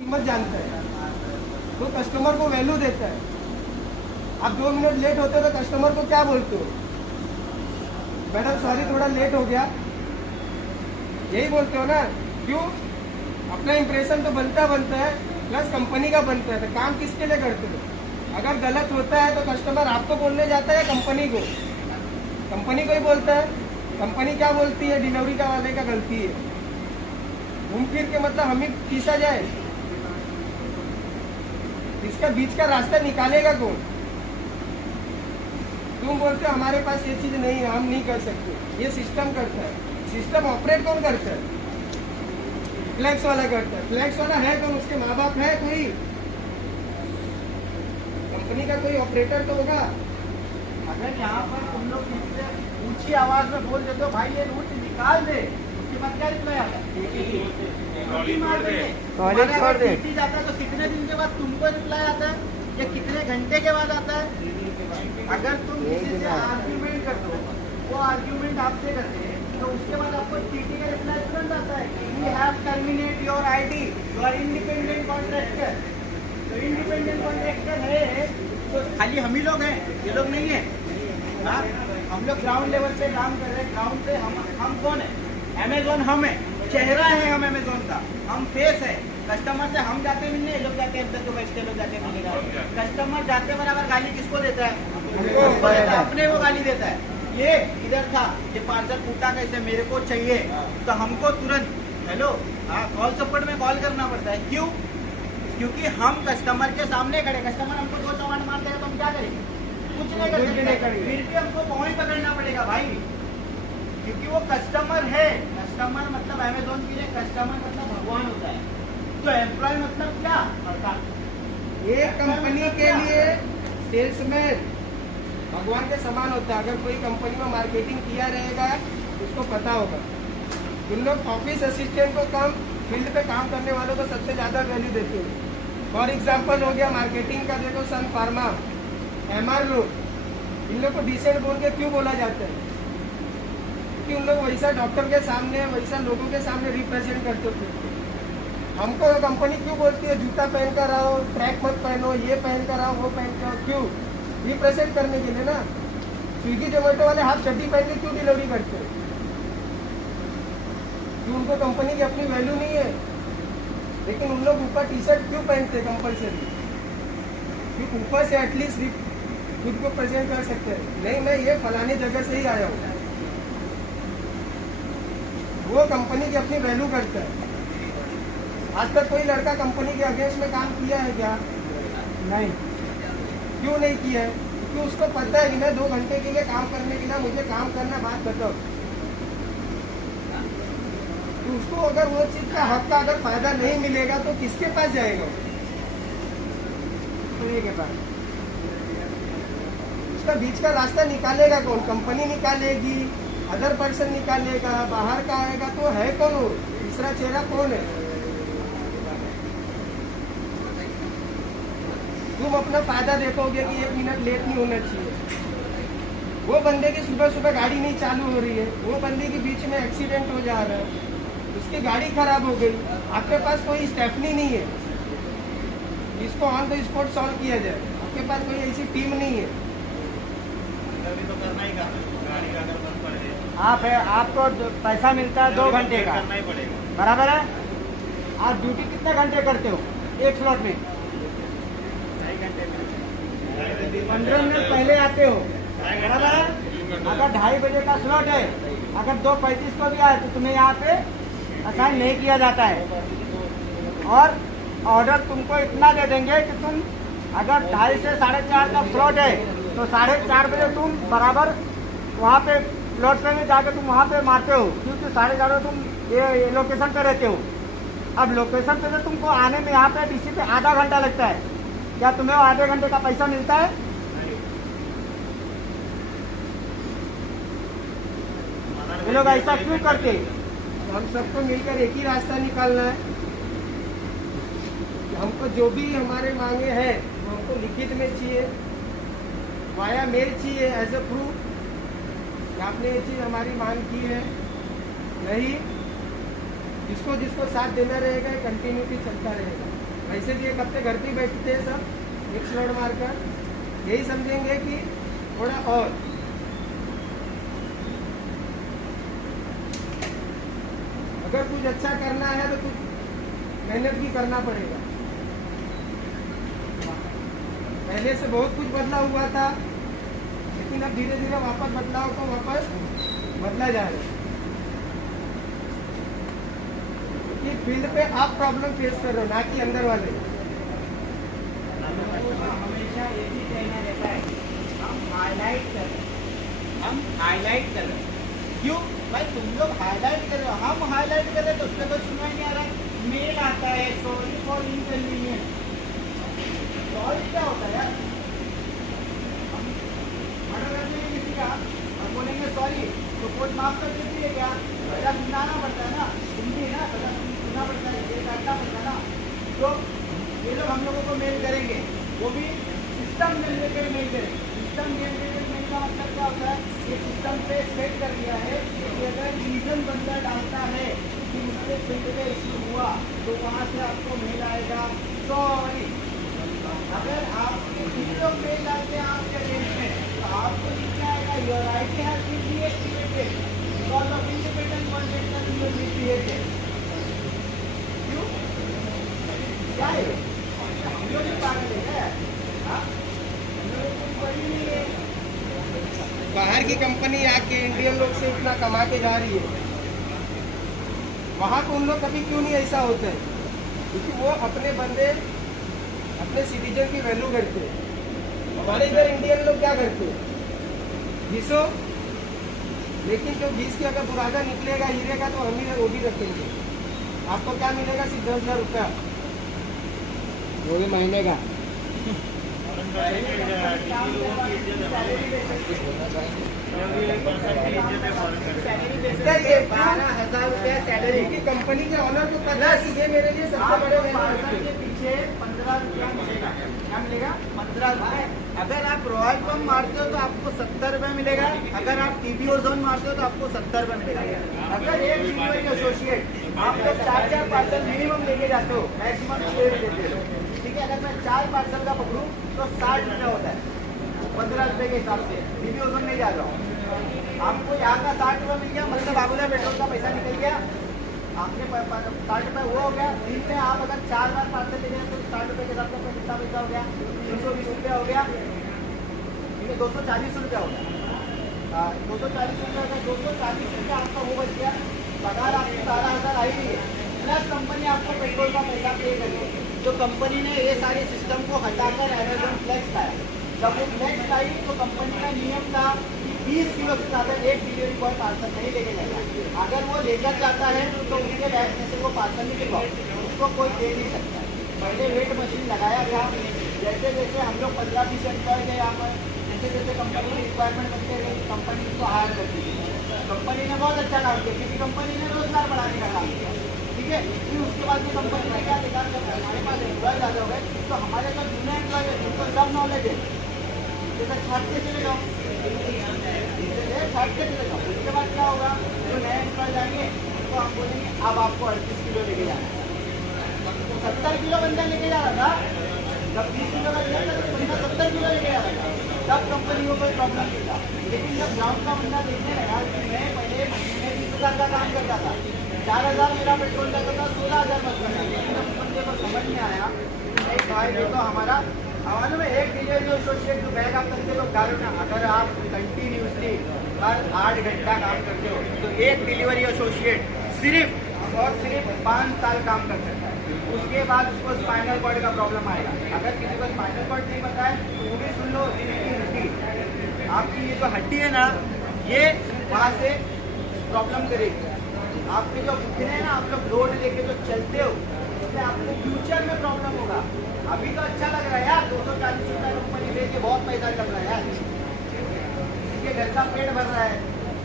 कीमत जानता है, तो कस्टमर को वैल्यू देता है। आप 2 मिनट लेट होते हो तो कस्टमर को क्या बोलते हो? मैडम सॉरी थोड़ा लेट हो गया, यही बोलते हो ना? क्यों? अपना इंप्रेशन तो बनता है, प्लस कंपनी का बनता है। तो काम किसके लिए करते हो? अगर गलत होता है तो कस्टमर आपको बोलने जाता है या कंपनी को? कंपनी को ही बोलता है। कंपनी क्या बोलती है? डिलीवरी का वाले का गलती है। घूम फिर के मतलब हम ही पीसा जाए? इसका बीच का रास्ता निकालेगा कौन? तुम बोलते हो हमारे पास ये चीज नहीं है, हम नहीं कर सकते। ये सिस्टम करता है। सिस्टम ऑपरेट कौन करता है? फ्लैक्स वाला करता है। फ्लैक्स वाला है कौन? उसके माँ बाप है कोई? कंपनी का कोई ऑपरेटर तो होगा। अगर यहाँ पर तुम लोग मुझसे ऊंची आवाज में बोल देते हो भाई ये रूट निकाल दे, उसके बाद क्या रिप्लाई आता है? छोड़ दे। टीटी जाता है तो कितने दिन के बाद तुमको रिप्लाई आता है या कितने घंटे के बाद आता है? अगर तुम किसी से आर्ग्यूमेंट करते हो, वो आर्ग्यूमेंट आपसे करते हैं तो उसके बाद आपको टीटी का रिप्लाई तुरंत आता है कि we have terminate your ID, you are independent contractor. तो इंडिपेंडेंट कॉन्ट्रैक्टर है तो खाली हम ही लोग हैं, ये लोग नहीं है। हाँ? हम लोग ग्राउंड लेवल पे काम कर रहे हैं। ग्राउंड पे हम कौन है? अमेजोन हम है, चेहरा है हम अमेजोन का, हम फेस है। कस्टमर से हम जाते मिलने, ये लोग जाते हैं तो बेचते लोग जाते मिलेगा। कस्टमर जाते बराबर गाली किसको देता है? अपने को गाली देता है। ये इधर था, ये पार्सल फूटा कैसे, मेरे को चाहिए, तो हमको तुरंत हेलो कॉल सपोर्ट में कॉल करना पड़ता है। क्यों? क्योंकि हम कस्टमर के सामने खड़े। कस्टमर हमको 2 चौवाट मार देगा तो हम क्या करेंगे? कुछ नहीं कर सकते। फिर भी हमको पॉइंट पकड़ना पड़ेगा भाई, क्योंकि वो कस्टमर है। कस्टमर मतलब अमेजोन के लिए कस्टमर मतलब भगवान होता है। तो एम्प्लॉय मतलब क्या? एक कंपनी के लिए सेल्समैन भगवान के समान होता है। अगर कोई कंपनी में मार्केटिंग किया रहेगा उसको पता होगा। तुम लोग ऑफिस असिस्टेंट को कम, फील्ड पे काम करने वालों को सबसे ज्यादा वैल्यू देते हो। फॉर एग्जाम्पल हो गया मार्केटिंग का, देखो सन फार्मा, एमआर लोग, इन लोग को डिसेंट बोल के क्यों बोला जाता है? क्योंकि उन लोग वैसा डॉक्टर के सामने, वैसा लोगों के सामने रिप्रेजेंट करते थे। हमको कंपनी क्यों बोलती है जूता पहन कर आओ, ट्रैक मत पहनो, ये पहन कर आओ, वो पहन कर आओ? क्यों? रिप्रेजेंट करने के लिए ना। स्विगी जोमेटो वाले हाफ चड्डी पहन के क्यों डिलीवरी करते हैं? कि उनको कंपनी की अपनी वैल्यू नहीं है। लेकिन उन लोग ऊपर टी शर्ट क्यों पहनते कंपल्सरी? कि ऊपर से एटलीस्ट खुद को प्रेजेंट कर सकते हैं। नहीं, मैं ये फलाने जगह से ही आया हूँ। वो कंपनी की अपनी वैल्यू करता है। आज तक कोई लड़का कंपनी के अगेंस्ट में काम किया है क्या? नहीं। क्यों नहीं किया है? क्योंकि उसको पता है कि मैं 2 घंटे के लिए काम करने के लिए मुझे काम करना, बात बताओ। तो उसको अगर वो चीज का हक का अगर फायदा नहीं मिलेगा तो किसके पास जाएगा? कंपनी के पास। उसका बीच का रास्ता निकालेगा कौन? कंपनी निकालेगी, अदर पर्सन निकालेगा, बाहर का आएगा, तो है कौन? वो तीसरा चेहरा कौन है? तुम अपना फायदा देखोगे कि 1 मिनट लेट नहीं होना चाहिए। वो बंदे की सुबह सुबह गाड़ी नहीं चालू हो रही है, वो बंदे के बीच में एक्सीडेंट हो जा रहा है, उसकी गाड़ी खराब हो गई, आपके पास कोई स्टेफनी नहीं है इसको ऑन द स्पॉट सॉल्व किया जाए। आपके पास कोई ऐसी टीम नहीं है। तो करना ही गाड़ी का अगर बंद पड़े आप है, आपको पैसा मिलता है 2 घंटे का, करना ही पड़ेगा। बराबर है? आप ड्यूटी कितने घंटे करते हो एक स्लॉट में? 15 मिनट पहले आते हो, बराबर है? अगर 2:30 बजे का स्लॉट है, अगर 2:35 को भी आए तो तुम्हें यहाँ पे असाइन नहीं किया जाता है। और ऑर्डर तुमको इतना दे देंगे कि तुम अगर 2:30 से 4:30 का स्लॉट है तो 4:30 बजे तुम बराबर वहाँ पे प्लॉट पे में जाकर तुम वहाँ पे मारते हो, क्योंकि 4:30 तुम ये लोकेशन पे रहते हो। अब लोकेशन पे से तुमको आने में यहाँ पे डीसी पे आधा घंटा लगता है। क्या तुम्हें वो आधे घंटे का पैसा मिलता है? ये लोग ऐसा क्यों करते? हम सबको मिलकर एक ही रास्ता निकालना है। हमको जो भी हमारे मांगे हैं वो हमको लिखित में चाहिए, वाया मेल चाहिए एज अ प्रूफ कि आपने ये चीज़ हमारी मांग की है। नहीं, जिसको जिसको साथ देना रहेगा कंटिन्यूटी चलता रहेगा। वैसे भी एक हफ्ते घर पे ही बैठते हैं सब एक स्लॉट मारकर, यही समझेंगे कि थोड़ा और अगर कुछ अच्छा करना है तो कुछ मेहनत भी करना पड़ेगा। पहले से बहुत कुछ बदला हुआ था, लेकिन अब धीरे धीरे वापस बदलाव को वापस बदला जा रहा है। कि फील्ड पे आप प्रॉब्लम फेस कर रहे हो, ना कि अंदर वाले। हमेशा ये भी कहना रहता है, हम हाईलाइट कर रहे हैं। क्यों भाई तुम लोग हाईलाइट कर रहे हो, हम हाईलाइट कर रहे हैं तो उसका तो सुनाई नहीं आ रहा है। मेल आता है सॉरी फॉर इनकन्वीनियंस। सॉरी क्या होता है यार? हम मर्डर कर देंगे किसी का, हम बोलेंगे सॉरी तो कोर्ट माफ कर देती है क्या? पहला सुनाना पड़ता है ना, सुनती है ना, पहला सुनना पड़ता है, ये काटना पड़ता है ना। तो ये लोग हम लोगों को मेल करेंगे, वो भी सिस्टम जनरेटेड मेल करेंगे। सिस्टम जनरेटेड मेल का मतलब क्या होता है? ये सिस्टम पे सेट कर दिया है कि अगर रीजन बंदा डालता है कि मुझसे फील्ड में इश्यू हुआ तो वहाँ से आपको मेल आएगा सॉरी। अगर आप किसी लोग मेल डालते हैं आपके अगेंस्ट में तो आपको नीचे आएगा your ID has been deactivated because of independent contractor in your misbehaviour. क्यों? क्या है? हम लोग भी पागल है, हाँ? हम लोग कोई बड़ी नहीं है। बाहर की कंपनी आके इंडियन लोग से इतना कमा के जा रही है, वहाँ तो उन लोग कभी क्यों नहीं ऐसा होता है? क्योंकि वो अपने बंदे अपने सिटीजन की वैल्यू करते हैं। हमारे इधर इंडियन लोग क्या करते हैं? घिसो, लेकिन जो घिस के अगर बुरादा निकलेगा हीरे का तो हम ही वो भी रखेंगे। आपको क्या मिलेगा? सिर्फ 10,000 रुपया, वो भी महीने का। सैलरी 12,000 रुपया सैलरी की कंपनी के ऑनर को पता है कि ये मेरे लिए सबसे बड़े पार्सल के पीछे 15 रुपया मिलेगा। क्या मिलेगा? 15 रुपये। अगर आप रॉयल पम्प मारते हो तो आपको 70 रुपये मिलेगा। अगर आप टीबी ओजोन मारते हो तो आपको 70 रुपये मिलेगा। अगर एक डिलीवरी एसोसिएट आप लोग 4 पार्सल मिनिमम लेके जाते हो, मैक्सिमम 6 देते हो, ठीक है? अगर मैं 4 पार्सल का पकड़ूँ तो 60 रुपया होता है, 15 रुपये के हिसाब से। टीबी ओजोन नहीं जा रहा हूँ, आपको यहाँ का 60 रुपये मिल गया, मतलब बाबूला पेट्रोल का पैसा निकल गया, आपके 60 रुपये वो हो गया। दिन में आप अगर 4 बार पार्सल ले जाए तो 60 रुपये के हिसाब से आपका कितना पैसा हो गया? 320 रुपया हो गया, ठीक है? 240 रुपया हो गया। 240 रुपया का 240 रुपया आपका वो बच गया। पगार आपकी 12,000 आई रही है, प्लस कंपनी आपको पेट्रोल का पैसा पे करेगी। तो कंपनी ने ये सारे सिस्टम को हटाकर अमेजॉन फ्लेक्स लाया। जब वो फ्लेक्स लाई तो कंपनी का नियम था कि 20 किलो से ज़्यादा एक डिलीवरी बॉय पार्सल नहीं लेके जाता। अगर वो लेकर जाता है तो उसके बैग में से वो पार्सल निकलवा, उसको कोई दे नहीं सकता। पहले वेट मशीन लगाया था, जैसे जैसे हम लोग 15-20 एम्प्लॉय गए यहाँ पर, जैसे जैसे कंपनी की रिक्वायरमेंट बनते गए कंपनी उसको हायर करती थी। कंपनी ने बहुत अच्छा काम किया क्योंकि कंपनी ने रोजगार बढ़ाने का काम किया, ठीक है? फिर उसके बाद में कंपनी ने क्या देखा, जब हमारे पास एम्प्लॉय ज़्यादा हो गए तो हमारे पास जूनियर एम्प्लॉय है जिनको सब नॉलेज है, जैसे छाटते चले जाओ, छाटते चले जाओ। उसके बाद क्या होगा? जो नए एम्प्लॉय जाएंगे तो हम बोलेंगे अब आपको 38 किलो लेके जाना है। 70 किलो बंदा लेके जा रहा था, जब 20 किलो का लिया था तो बंदा 70 किलो लेके जा रहा था, तब कंपनी को कोई प्रॉब्लम नहीं था। लेकिन जब ग्राउंड का बंदा देखने लगा कि मैं पहले महीने 20,000 का काम करता था, 4,000 मेरा पेट्रोल जाता था, 16,000 बचता था। लेकिन जब बंदे को समझ में आया नहीं भाई ये तो हमारा हमारे में एक डिलीवरी एसोसिएट जो बैग आप करके लोग डालो ना, अगर आप कंटिन्यूसली हर 8 घंटा काम करते हो तो एक डिलीवरी एसोसिएट सिर्फ और सिर्फ 5 साल काम कर सकता है। उसके बाद उसको स्पाइनल कॉर्ड का प्रॉब्लम आएगा। अगर किसी को स्पाइनल कॉर्ड नहीं पता है तो वो भी सुन लो, दिल की हड्डी, आपकी ये जो हड्डी है ना, ये वहाँ से प्रॉब्लम करेगी। आपके जो घुटने हैं ना, आप लोग लोड लेके जो चलते हो उससे आपको फ्यूचर में प्रॉब्लम होगा। अभी तो अच्छा लग रहा है यार, 240 रुपये कंपनी दे के बहुत पैसा चल रहा है यार, इसके घर का पेट भर रहा है,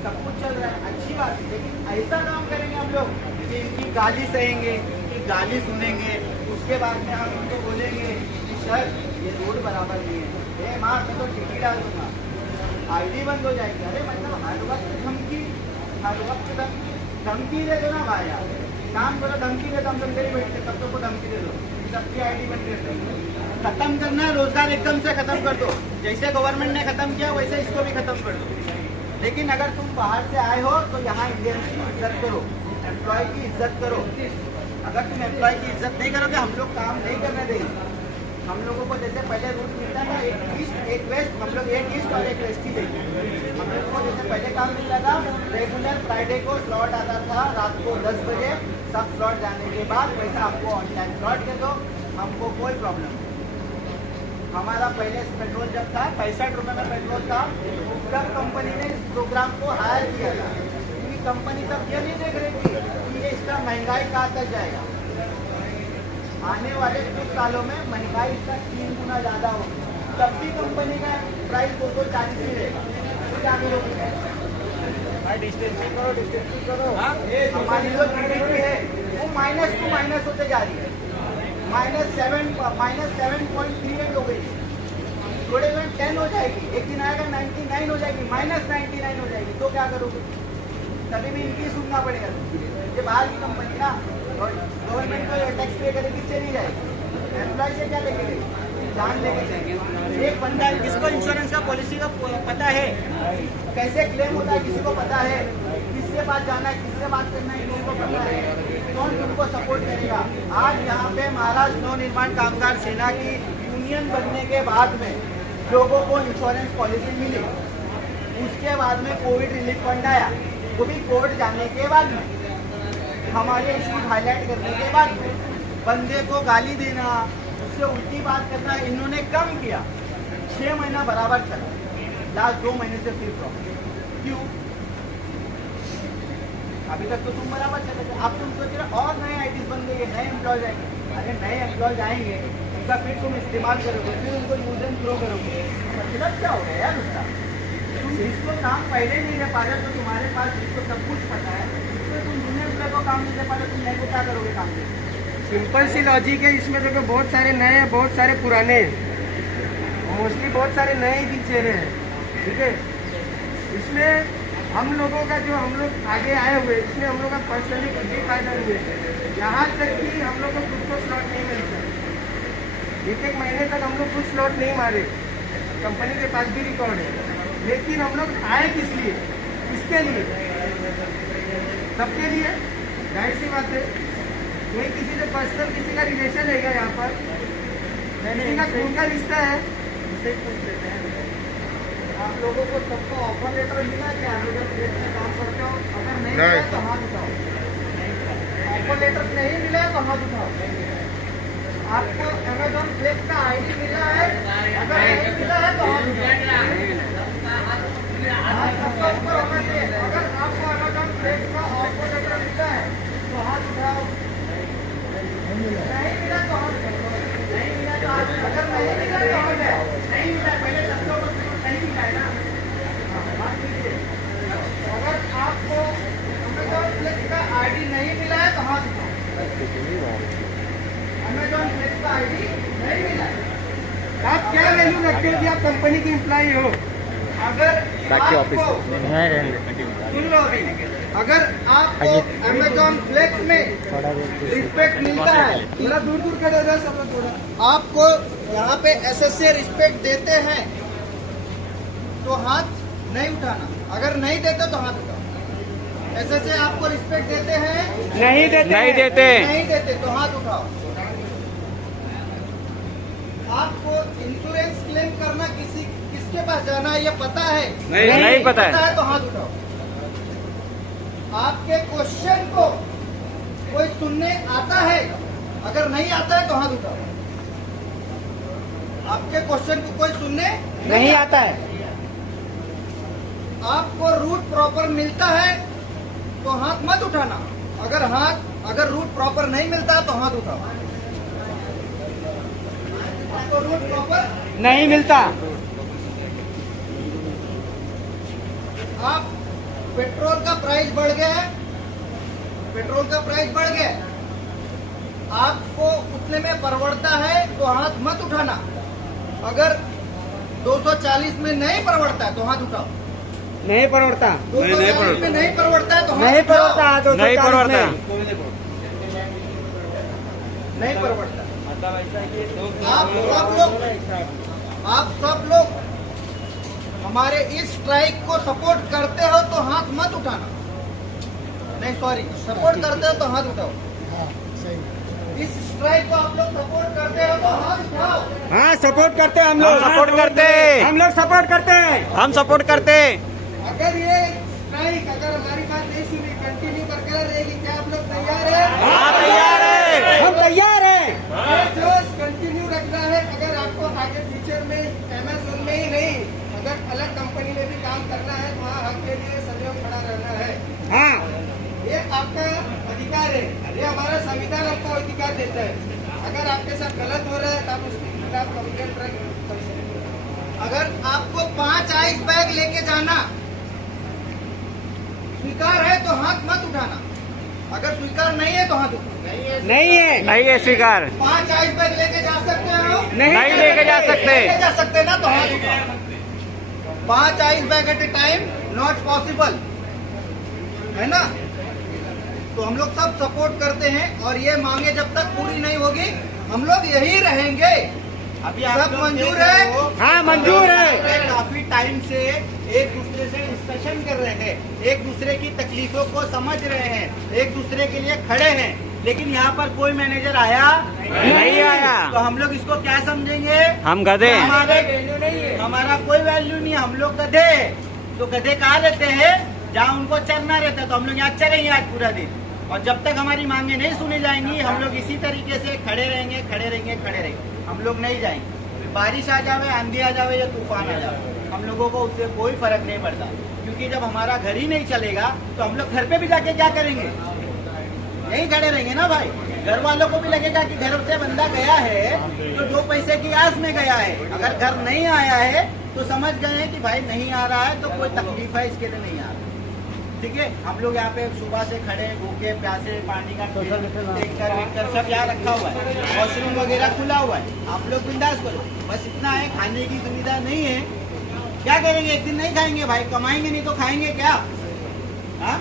सब कुछ चल रहा है, अच्छी बात है। लेकिन ऐसा काम करेंगे हम लोग कि इनकी गाली सहेंगे, इनकी गाली सुनेंगे, उसके बाद में हम उनको बोलेंगे कि सर ये रोड बराबर नहीं है, माँ मैं तो टिकट डाल दूंगा, आईडी बंद हो जाएगी। अरे मतलब हर वक्त धमकी, हर वक्त धमकी दे दो ना भाई यार, काम करो, धमकी दे दो, हम सब बैठते तब तो धमकी दे दो, सबकी आईडी बंद कर दो। खत्म करना है रोजगार, एकदम से खत्म कर दो। जैसे गवर्नमेंट ने खत्म किया वैसे इसको भी खत्म कर दो। लेकिन अगर तुम बाहर से आए हो तो यहाँ इंडियन की इज्जत करो, एम्प्लॉय की इज्जत करो। अगर तुम एम्प्लॉय की इज्जत नहीं करोगे हम लोग काम नहीं करने देंगे। हम लोगों को जैसे पहले रूल मिलता था, एक ईस्ट एक वेस्ट, हम लोग एक ईस्ट और एक वेस्ट ही देंगे। हम लोग को जैसे पहले काम मिलता था, रेगुलर फ्राइडे को स्लॉट आता था रात को 10 बजे, सब स्लॉट जाने के बाद पैसा आपको ऑनलाइन स्लॉट दे दो, हमको कोई प्रॉब्लम नहीं। हमारा पहले पेट्रोल जब था 65 रुपये में पेट्रोल था, तब कंपनी ने इस प्रोग्राम को हायर किया था, क्योंकि कंपनी तब ये नहीं देख रही थी कि ये इसका महंगाई कहाँ तक जाएगा। आने वाले कुछ सालों में महंगाई इसका 3 गुना ज्यादा होगी, तब भी कंपनी का प्राइस 240 ही रहेगा। तो क्या करोगे? डिस्टेंसिंग करो। हमारी जो जीडीपी है वो -2 माइनस होते जा रही है, -7.38 हो गई। थोड़े दिन 10 हो जाएगी, एक दिन आएगा 99 हो जाएगी, -99 हो जाएगी। तो क्या करोगे? कभी भी इनकी सुनना पड़ेगा। ये बाहर की कंपनी ना, गवर्नमेंट को टैक्स पे करेगी, चली जाएगी। एम्प्लॉय से क्या लेके जाएगी? जान लेके जाएंगे। एक बंदा जिसको इंश्योरेंस का पॉलिसी का पता है, कैसे क्लेम होता है किसी को पता है, किसके पास जाना है, किससे बात करना है किसी को पता है, कौन तुमको सपोर्ट करेगा। आज यहाँ पे महाराष्ट्र नव निर्माण कामगार सेना की यूनियन बनने के बाद में लोगों को इंश्योरेंस पॉलिसी मिली, उसके बाद में कोविड रिलीफ फंड आया, वो भी कोविड जाने के बाद में, हमारे इश्यूज हाईलाइट करने के बाद में, बंदे को गाली देना, उससे उल्टी बात करना इन्होंने कम किया। 6 महीना बराबर चला, लास्ट 2 महीने से फिर प्रॉब्लम। क्यों? अभी तक तो तुम बराबर चले थे, अब तुम सोच रहे और नए आईटीज बन गए, नए एम्प्लॉयज आएंगे। अरे नए एम्प्लॉयज आएंगे, उनका फिर तुम इस्तेमाल करोगे, फिर उनको यूज एंड थ्रो करोगे, मतलब क्या हो गया यार उसका? तुम जिसको काम पहले नहीं दे पा रहे, तो तुम्हारे पास जिसको सब कुछ पता है, उसको तुम दूसरे एम्प्लॉय को काम नहीं दे पा रहे, तुम नए को क्या करोगे काम? सिंपल सी लॉजिक है इसमें। देखो बहुत सारे नए हैं, बहुत सारे पुराने, मोस्टली बहुत सारे नए ही चेहरे हैं, ठीक है। इसमें हम लोगों का जो हम लोग आगे आए हुए, इसमें हम लोग का पर्सनली कुछ भी फायदा नहीं है। यहाँ तक कि हम लोग को खुद को स्लॉट नहीं मिलता, एक महीने तक हम लोग खुद स्लॉट नहीं मारे, कंपनी के पास भी रिकॉर्ड है। लेकिन हम लोग आए किस लिए? किसके लिए? सबके लिए। जाहिर सी बात है, कोई किसी से पर्सनल किसी का रिलेशन है क्या यहाँ पर? किसी का खून का रिश्ता है? इससे पूछ लेते हैं, आप लोगों को सबको ऑफर लेटर मिला क्या? अमेजॉन फ्लेक्स में काम करते हो? अगर नहीं मिला तो हाथ उठाओ। ऑफर लेटर नहीं मिला है तो हाथ उठाओ। आपको अमेजॉन फ्लेक्स का आईडी मिला है? अगर नहीं मिला है तो हाथ उठाओ। अगर आपको अमेजॉन फ्लेक्स का ऑफर लेटर मिला है तो हाथ उठाओ। नहीं मिला तो हाथ उठाओ। नहीं मिला तो हाथ उठाओ। अगर नहीं मिला तो हाथ उठाओ। नहीं मिला, पहले सब लोग नहीं मिला है ना, बात कीजिए। अगर आपको अमेजॉन फ्लेक्स का आईडी नहीं मिला है तो हाथ उठाओ। अमेजॉन फ्लेक्स का आईडी नहीं मिला है। आप क्या वैल्यू रखते हो कि आप कंपनी के एम्प्लॉय हो? अगर आपको सुन लो अभी, अगर आपको अमेजॉन फ्लेक्स में रिस्पेक्ट मिलता है, थोड़ा दूर दूर कर दो सब लोग थोड़ा। आपको यहाँ पे एसएसए रिस्पेक्ट देते हैं तो हाथ नहीं उठाना, अगर नहीं देते तो हाथ उठाओ। एसएसए आपको रिस्पेक्ट देते हैं? नहीं देते। नहीं देते तो हाथ उठाओ। आपको इंश्योरेंस क्लेम करना किसके पास जाना है ये पता है? नहीं पता है तो हाथ उठाओ। आपके क्वेश्चन को कोई सुनने आता है? अगर नहीं आता है तो हाथ उठाओ। आपके क्वेश्चन को कोई सुनने नहीं आता है। आपको रूट प्रॉपर मिलता है तो हाथ मत उठाना। अगर रूट प्रॉपर नहीं मिलता तो हाथ उठाओ। आपको रूट प्रॉपर नहीं मिलता। आप पेट्रोल का प्राइस बढ़ गया है, पेट्रोल का प्राइस बढ़ गया है, आपको उतने में परवड़ता है तो हाथ मत उठाना। अगर 240 में नहीं परवड़ता है तो हाथ उठाओ। नहीं परवड़ता। 240 में नहीं परवड़ता है तो नहीं हाथ उठाओ। परवड़ता। नहीं परवड़ता। आप सब लोग हमारे इस स्ट्राइक को सपोर्ट करते हो तो हाथ मत उठाना, नहीं सॉरी, सपोर्ट करते हो तो हाथ उठाओ। इस स्ट्राइक को आप लोग सपोर्ट करते हो तो हाथ उठाओ। हाँ सपोर्ट करते हैं हम लोग, सपोर्ट करते हैं, हम लोग सपोर्ट करते हैं, हम सपोर्ट करते हैं। अगर ये स्ट्राइक अगर हमारी बात नहीं सुनी कंटिन्यू बरकरार रहेगी, क्या आप लोग तैयार हैं? हाँ तैयार है, हम तैयार हैं। ये जोश कंटिन्यू रखना है। अगर आपको आगे फ्यूचर में अमेज़न में ही नहीं, अगर अलग कंपनी में भी काम करना है तो वहाँ हक के लिए सदैव खड़ा रहना है। हाँ ये आपका अधिकार है, ये हमारा संविधान आपको अधिकार देता है। अगर आपके साथ गलत हो रहा है तो आप उसके खिलाफ कंप्लेंट कर सकते हैं। अगर आपको 5 आइस बैग लेके जाना स्वीकार है तो हाथ मत उठाना, अगर स्वीकार नहीं है तो हाथ उठाओ। नहीं है, नहीं है स्वीकार, 5 आइस बैग लेके जा सकते हो? नहीं लेके जा सकते। लेके जा सकते ना तो हाथ उठाओ। 5 ice bag at a time not possible, है ना? तो हम लोग सब सपोर्ट करते हैं और ये मांगे जब तक पूरी नहीं होगी हम लोग यही रहेंगे। अभी सब मंजूर है? हाँ मंजूर है। काफी टाइम से एक दूसरे से डिस्कशन कर रहे हैं, एक दूसरे की तकलीफों को समझ रहे हैं, एक दूसरे के लिए खड़े हैं, लेकिन यहाँ पर कोई मैनेजर आया नहीं आया। तो हम लोग इसको क्या समझेंगे? हम गधे हैं। हमारा कोई वैल्यू नहीं, हम लोग गधे हैं। तो गधे कहाँ रहते हैं? जहाँ उनको चरना रहता है। तो हम लोग यहाँ चरेंगे आज पूरा दिन, और जब तक हमारी मांगे नहीं सुनी जाएंगी हम लोग इसी तरीके से खड़े रहेंगे, खड़े रहेंगे, खड़े रहेंगे। हम लोग नहीं जाएंगे। फिर बारिश आ जावे, आंधी आ जावे या तूफान आ जावे, हम लोगों को उससे कोई फर्क नहीं पड़ता, क्योंकि जब हमारा घर ही नहीं चलेगा तो हम लोग घर पे भी जाके क्या करेंगे? यहीं खड़े रहेंगे ना भाई। घर वालों को भी लगेगा कि घर से बंदा गया है तो 2 पैसे की आस में गया है। अगर घर नहीं आया है तो समझ गए हैं कि भाई नहीं आ रहा है तो कोई तकलीफ है, इसके लिए नहीं आ रहा। ठीक है, हम लोग यहाँ पे सुबह से खड़े भूखे प्यासे, पानी का टेंकर सब यहाँ रखा हुआ है, वॉशरूम वगैरह खुला हुआ है, आप लोग बिंदास करो। बस इतना है, खाने की सुविधा नहीं है, क्या करेंगे? एक दिन नहीं खाएंगे भाई, कमाएंगे नहीं तो खाएंगे क्या? हाँ,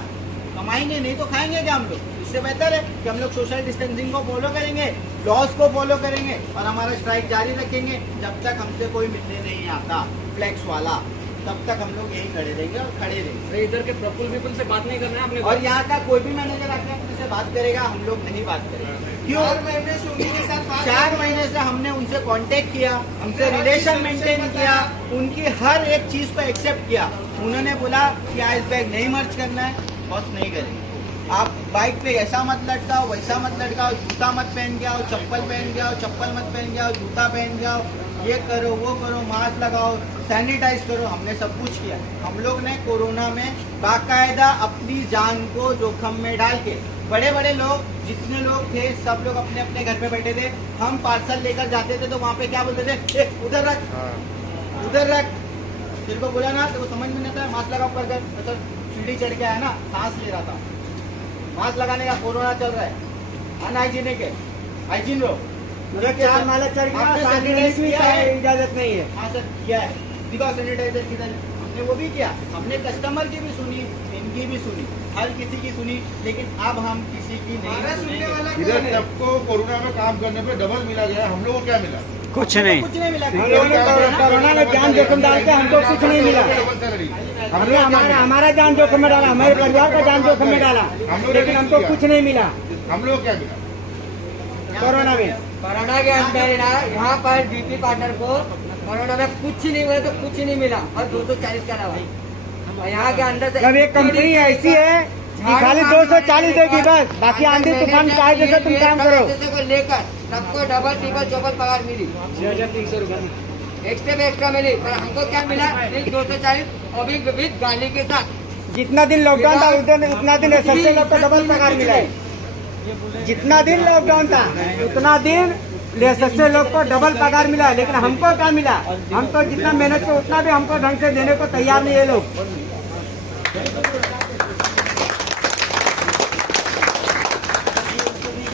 कमाएंगे नहीं तो खाएंगे क्या हम लोग? इससे बेहतर है कि हम लोग सोशल डिस्टेंसिंग को फॉलो करेंगे, लॉस को फॉलो करेंगे और हमारा स्ट्राइक जारी रखेंगे जब तक हमसे कोई मिलने नहीं आता फ्लैक्स वाला, तब तक हम लोग यही खड़े रहेंगे और खड़े रहेंगे। इधर के प्रफुल्ल पीपल से बात नहीं करना है आपने। और यहाँ का कोई भी मैनेजर आके अपने से बात करेगा, हम लोग नहीं बात करेंगे। क्यों? 4 महीने से उन्हीं के साथ बात 4 महीने से हमने उनसे कांटेक्ट किया, हमसे रिलेशन मेंटेन किया, उनकी हर एक चीज को एक्सेप्ट किया। उन्होंने बोला कि आइस बैग नहीं मर्ज करना है, बस नहीं करेंगे। आप बाइक पे ऐसा मत लटकाओ, वैसा मत लटकाओ, जूता मत पहन के आओ, चप्पल पहन के आओ, चप्पल मत पहन के आओ, जूता पहन के आओ, ये करो वो करो, मास्क लगाओ, सैनिटाइज करो। हमने सब कुछ किया। हम लोग ने कोरोना में बाकायदा अपनी जान को जोखिम में डाल के, बड़े बड़े लोग जितने लोग थे सब लोग अपने अपने घर पे बैठे थे। हम पार्सल लेकर जाते थे तो वहाँ पे क्या बोलते थे? उधर रख, उधर रख। जिनको बोला ना तो वो समझ में नहीं आता, मास्क लगाओ कर कर। मतलब सीढ़ी चढ़ के आया ना, सांस ले रहा था, मास्क लगाने का, कोरोना चल रहा है, अनहाइजीनिक है, हाइजीन रो। मुझे 4 माला चढ़ गया, सैनिटाइज की इजाजत नहीं है। हाँ सर किया है, दिखाओ सैनिटाइजर किधर है? हमने वो भी किया, हमने कस्टमर की भी सुनी, इनकी भी सुनी, हर किसी की सुनी, लेकिन अब हम किसी की नहीं हमारा सुनने सुनेंगे। वाला इधर कौन है? सबको कोरोना में काम करने पे डबल मिला गया, हम लोगों को क्या मिला? कुछ नहीं। कुछ नहीं मिला। हम लोगों ने कोरोना में जान जोखिम डाल के हमको कुछ नहीं मिला। Double salary. हमने हमारा जान जोखिम में डाला, हमारे परिवार का जान जोखिम में डाला, लेकिन हमको कुछ नहीं मिला हम लोग क्या मिला? कोरोना में। कोरोना के अंदर ना यहाँ पर डीपी पार्टनर को कोरोना में कुछ नहीं मिला, तो कुछ नहीं मिला, और 240 का दवा। और यहाँ के अंदर से जब एक कंपनी ऐसी है कि खाली 240 देगी बस, बाकी आंधी तूफान चाहे जैसे तुम काम करो। को लेकर सबको डबल ट्रिपल चौपल पगार मिली, 6,300 रुपये। एक्स्ट्रा में एक्स्ट्रा मिली, पर हमको क्या मिला? सिर्फ 240 और भी विद गाली के साथ। जितना दिन लॉकडाउन था उतना दिन सबसे लोग को डबल पगार मिला है। जितना दिन लॉकडाउन था उतना दिन सबसे लोग को डबल पगार मिला है, लेकिन हमको क्या मिला? हम तो जितना मेहनत को उतना भी हमको ढंग से देने को तैयार नहीं है लोग।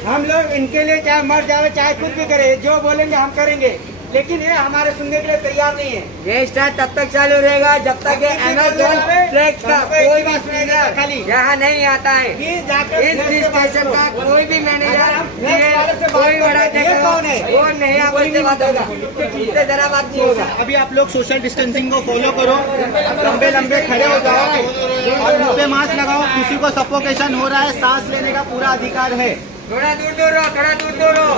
हम लोग इनके लिए चाहे मर जावे चाहे कुछ भी करे, जो बोलेंगे हम करेंगे। लेकिन ये हमारे सुनने के लिए तैयार नहीं है। ये स्ट्राइक तब तक चालू रहेगा जब तक ये अमेजोन फ्लेक्स का कोई भी खाली यहाँ नहीं आता है। ये जाकर इस स्टेशन का कोई भी मैनेजर कोई बड़ा ये कौन है? वो नहीं आपस से बात होगा, इससे जरा बात नहीं होगा। अभी आप लोग सोशल डिस्टेंसिंग को फॉलो करो, लंबे लंबे खड़े हो जाओ और मुंह पे मास्क लगाओ। किसी को सफोकेशन हो रहा है, सांस लेने का पूरा अधिकार है। थोड़ा दूर दूर रहो, थोड़ा दूर दूर रहो।